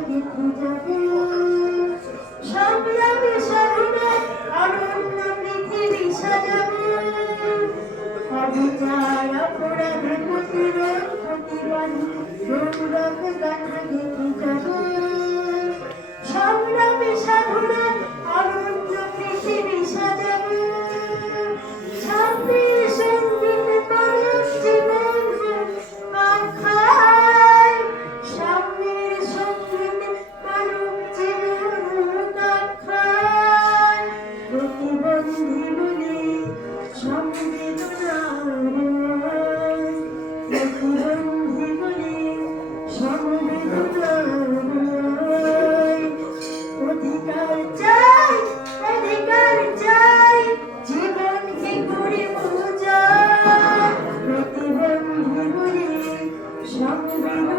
গেঁথে যাবে সংগ্রামী সাধনার অনন্য পৃথিবী সাজাবে অবিচার অপরাধ প্রতিরোধ প্রতিবাদ গৌরব গাথা গেঁথে যাবে সংগ্রামী সাধনার অনন্য পৃথিবী সাজাবে ছাব্বিশ সঙ্গীত মানুষ জীবন আখায় সামনের সঙ্গীত মানব জীবন আখায় প্রতিবন্ধী বলে সংবেদনার প্রতিবন্ধী বলে সংবেদনার অধিকার চাই অধিকার চাই জীবনকে করে বোঝা প্রতিবন্ধী বলে সংবেদনার